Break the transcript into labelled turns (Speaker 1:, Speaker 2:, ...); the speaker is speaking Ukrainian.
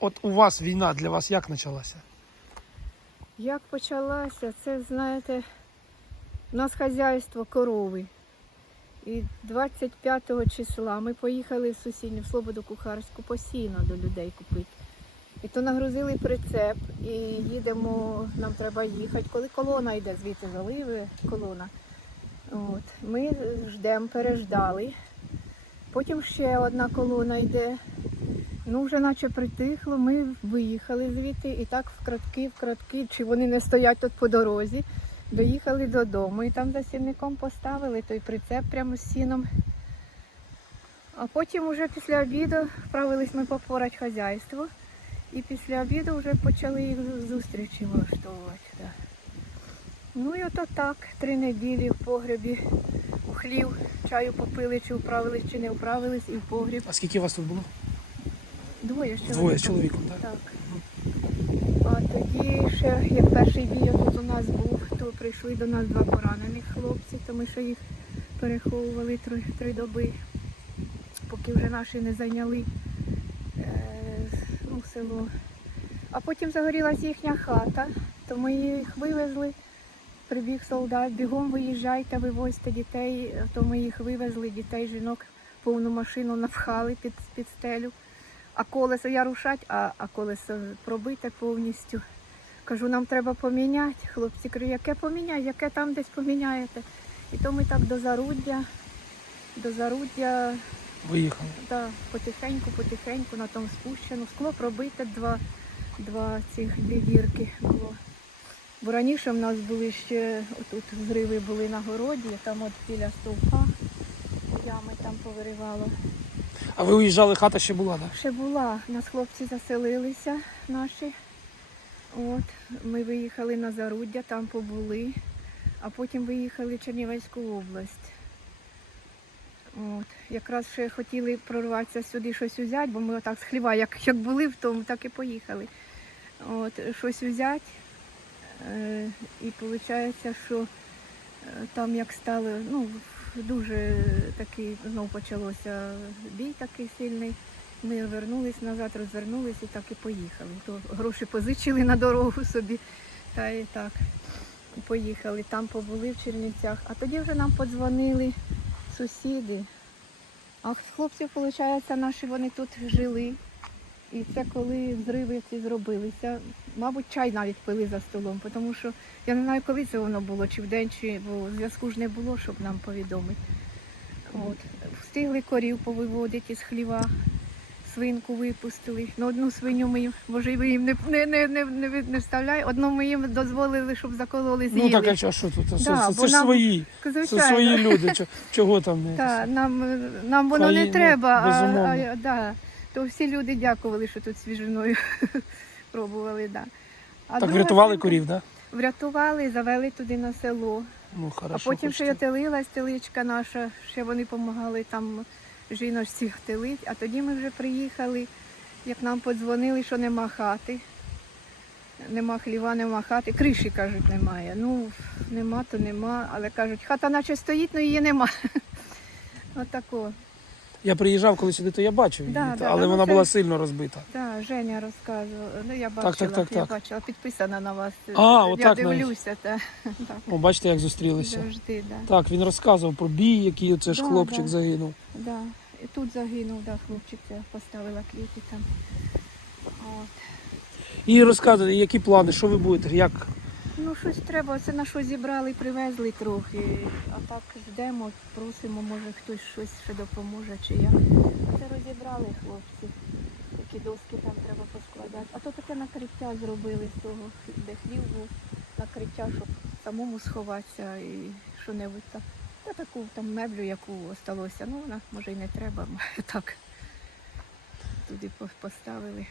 Speaker 1: От у вас війна для вас як почалася?
Speaker 2: Як почалася, це знаєте, у нас хазяйство корови. І 25 числа ми поїхали в сусідню в Слободу Кухарську постійно до людей купити. І то нагрузили прицеп і їдемо, нам треба їхати. Коли колона йде, звідти заливи колона. От. Ми ждемо, переждали. Потім ще одна колона йде. Ну, вже наче притихло, ми виїхали звідти і так вкратки, вкратки, чи вони не стоять тут по дорозі. Доїхали додому і там за сінником поставили той прицеп прямо з сіном. А потім вже після обіду вправились ми попорати хазяйство. І після обіду вже почали їх зустрічі влаштовувати. Да. Ну і ото так, три неділі в погребі, у хлів, чаю попили, чи вправились, чи не вправились, і в погріб.
Speaker 1: А скільки вас тут було?
Speaker 2: Двоє з.
Speaker 1: Двоє з чоловіком, так?
Speaker 2: Так. А тоді ще, як перший бій тут у нас був, то прийшли до нас два поранених хлопці, то ми ще їх переховували три, три доби, поки вже наші не зайняли е, ну, село. А потім загорілась їхня хата, то ми їх вивезли. Прибіг солдат, бігом виїжджайте, вивозьте дітей, то ми їх вивезли, дітей, жінок, повну машину напхали під, під стелю. А колесо я рушать, а, а колесо пробите повністю. Кажу, нам треба поміняти. Хлопці кажуть, яке поміняти, яке там десь поміняєте. І то ми так до заруддя, до заруддя,
Speaker 1: Виїхали.
Speaker 2: да, потихеньку, потихеньку на тому спущено. Скло пробите два, два цих дві дірки було. Бо раніше в нас були ще отут зриви були на городі, там от біля стовпа ями там повиривало.
Speaker 1: А ви уїжджали, хата ще була, так?
Speaker 2: Ще була. Нас хлопці заселилися наші. От, ми виїхали на Заруддя, там побули, а потім виїхали в Чернівецьку область. От, якраз ще хотіли прорватися сюди щось взяти, бо ми отак з хліва, як, як були в тому, так і поїхали. От, щось взяти. Е, і виходить, що е, там як стало, ну, дуже такий, знову почалося бій такий сильний. Ми вернулись назад, розвернулись і так і поїхали. То гроші позичили на дорогу собі. Та і так поїхали. Там побули в Чернівцях. А тоді вже нам подзвонили сусіди. А хлопці, виходить, наші вони тут жили. І це коли взриви ці зробилися. Мабуть, чай навіть пили за столом, тому що я не знаю, коли це воно було, чи вдень, чи бо зв'язку ж не було, щоб нам повідомити. От. Встигли корів повиводити із хліва, свинку випустили. Ну, одну свиню ми їм, може, ви їм не, не, не, не, не, не вставляй, одну ми їм дозволили, щоб закололи з'їли.
Speaker 1: Ну так, а що, тут?
Speaker 2: Да,
Speaker 1: це, це ж
Speaker 2: нам-
Speaker 1: свої. Це свої люди. Чого там не?
Speaker 2: Нам, нам воно
Speaker 1: Хай,
Speaker 2: не
Speaker 1: ну,
Speaker 2: треба, а, а, да, то всі люди дякували, що тут свіжиною пробували. Да. А
Speaker 1: Так
Speaker 2: друга
Speaker 1: врятували
Speaker 2: свинка-
Speaker 1: корів, так?
Speaker 2: Врятували, завели туди на село.
Speaker 1: Ну,
Speaker 2: А потім ще й
Speaker 1: хочете.
Speaker 2: отелилась теличка наша, ще вони допомагали там жіночці втелить. А тоді ми вже приїхали, як нам подзвонили, що нема хати. Нема хліва, нема хати. Криші, кажуть, немає. Ну, нема, то нема. Але кажуть, хата наче стоїть, але її нема. Отако.
Speaker 1: Я приїжджав коли сюди, то я бачив її,
Speaker 2: Да,
Speaker 1: та-
Speaker 2: да,
Speaker 1: але
Speaker 2: ну,
Speaker 1: вона
Speaker 2: це-
Speaker 1: була сильно розбита.
Speaker 2: Так, Женя розказувала. Ну, я
Speaker 1: так,
Speaker 2: бачила,
Speaker 1: так,
Speaker 2: я
Speaker 1: так.
Speaker 2: бачила, підписана на вас.
Speaker 1: А,
Speaker 2: я
Speaker 1: отак навіть.
Speaker 2: дивлюся, так. так.
Speaker 1: О, бачите, як зустрілися.
Speaker 2: Завжди, так.
Speaker 1: Так, він розказував про бій, який оце ж
Speaker 2: Да,
Speaker 1: хлопчик
Speaker 2: да.
Speaker 1: загинув.
Speaker 2: Да. І тут загинув, да, хлопчик, це поставила квіти там. От.
Speaker 1: І розказує, які плани, що ви будете, як.
Speaker 2: Ну, щось треба, це на що зібрали, привезли трохи. А так ждемо, просимо, може хтось щось ще допоможе чи як. Це розібрали хлопці. Які доски там треба поскладати. А то таке накриття зробили з того, де хлів був, накриття, щоб самому сховатися і що-небудь там. Та таку там меблю, яку осталося. Ну, вона може й не треба, так. Туди поставили.